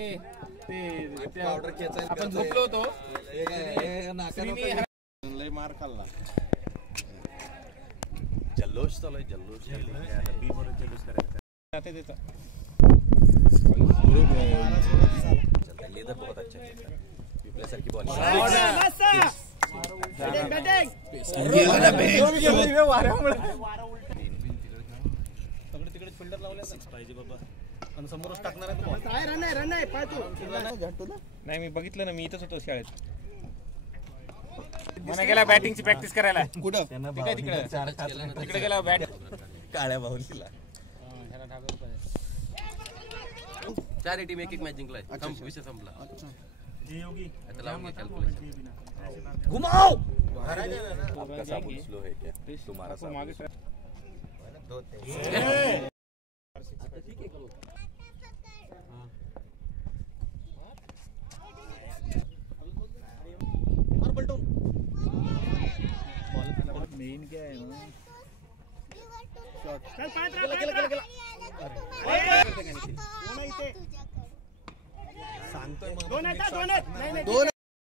आपण झोपलो होतो लय मार खाल्ला. जल्लोष चालू आहे, जल्लोष जल्लोष करायचं लेदर बहुत अच्छा है. सारखी बॉल तिकडे फिल्डर लावले पाहिजे बाबा. समोरच टाकणार आहे. नाही मी बघितलं ना, मी इथंच होतो शाळेत. मला गेला बॅटिंगची प्रॅक्टिस करायला. कुठं तिकडे गेला बॅट काळ्या बाहुलीला. 4 टीम एक मॅच जिंकलाय. विषय संपला. घुमाओ. आपका साबुन स्लो है क्या? तुम्हारा साबुन ठीक है. और पलटून मेन क्या है ना, शॉट गेला. सांगतोय दोन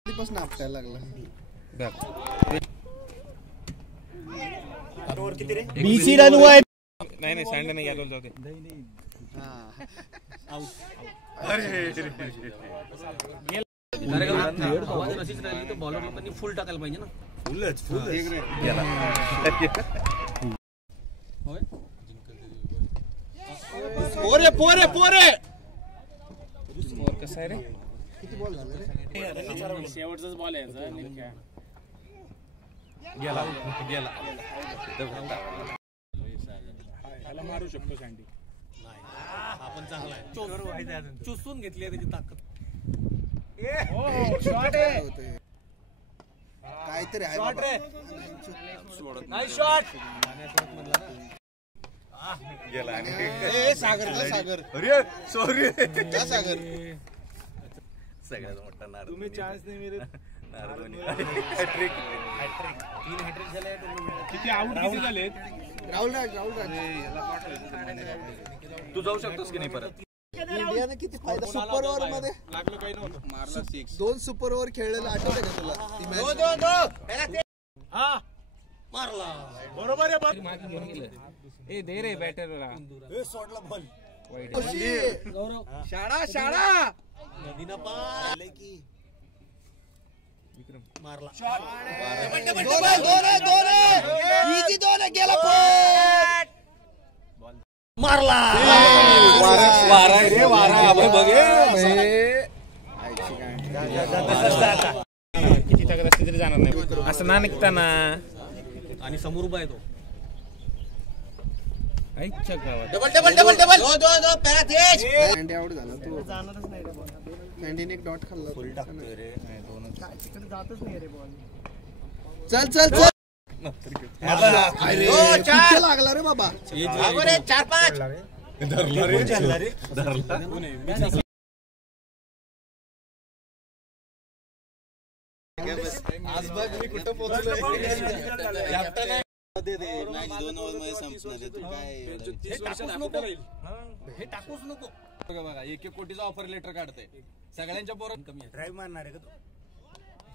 पासून आपटायला लागला. किती रे? बीसी रन हुआ है. नाही सँड नाही यादव जाऊ दे. आवाज रशीच राहिली तर बॉलर लोकांनी फुल टाकायला पाहिजे ना. फुलच होय. पोरे स्कोर कसा आहे रे? किती बॉल झाले रे? शेवटचाच बॉल आहे याचा. गेला. त्याला मारू शकतो सँडी. आपण चांगला आहे. चुसून घेतली आहे त्याची ताकद. शॉट आहे. काहीतरी आहे शॉट रे. नाही शॉट. गेला. सागर अरे सॉरी सागर सगळ्यात मोठा नारद. तुम्ही चान्स नाही मिळत. नारदोनी हॅट्रिक. 3 हॅट्रिक झाले. किती आउट किती झालेत? राहुल राज तू जाऊ शकतोस की नाही परत? इंडियाने किती फायदा सुपर ओव्हर मध्ये लागलं काही नव्हतं. मारला 6. 2 सुपर ओव्हर खेळलेलं आठवतंय का तुला? ती match? मारला. बरोबर आहे. ए दे रे बॅटरला. सोडला बॉल. शाळा नदीना पार विक्रम मारला. दोन गेला मारला. वारा रे वारा. किती ताकद असते तरी जाणार नाही असं ना निघताना. आणि समोर उभा आहे तो. आईच्या गावात डबल सँडी आउट झाला तो. सँडीने एक डॉट खाल्ला. फुल टाकतोय रे. चल किती लागला रे बाबा. 4-5 धरला रे. आज बघ मी कुठं पोहोचलोय. मॅच 2 ओव्हर मध्ये संपणार आहे. तू काय हे टाकूच नको. बघा 1 कोटीचा ऑफर लेटर काढतंय. सगळ्यांच्या बरोबर कमी आहे. ड्राईव्ह मारणार आहे का तो?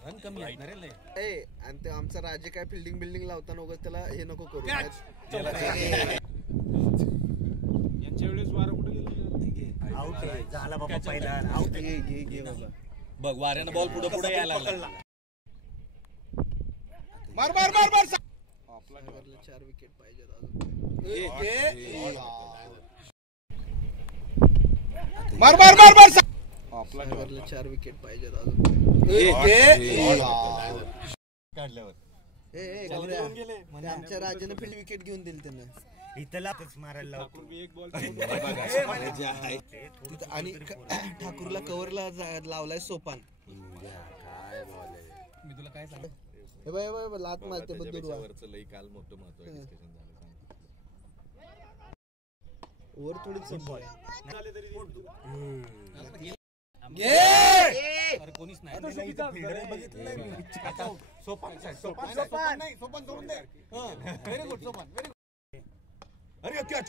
रन कमी आहे ना रे. आणि ते आमचा राजे काय फिल्डिंग लावताना उगाच त्याला हे नको करू. यांच्या वेळेस वारा कुठे गेला? आउट झाला बाबा पहिला. आउट घे बाबा. बघ वाऱ्यानं बॉल पुढे यायला लागला. मार 4 विकेट पाहिजे अजून. मार 4 विकेट पाहिजे अजून. काढल्यावर आमच्या राजाने फील्ड विकेट घेऊन दिली त्यांना. मारायला आणि ठाकूरला कव्हरला लावलाय सोपान. मी तुला काय सांग. हे बाय लात मारते बद्दूरवा. लई काल मोठं महत्त्वाचं डिस्कशन झालं. ओव्हर थोडीच संपली. कोणीच नाही. सोपान सोडून दे. Very good Sopan. Very good. अरे कॅच.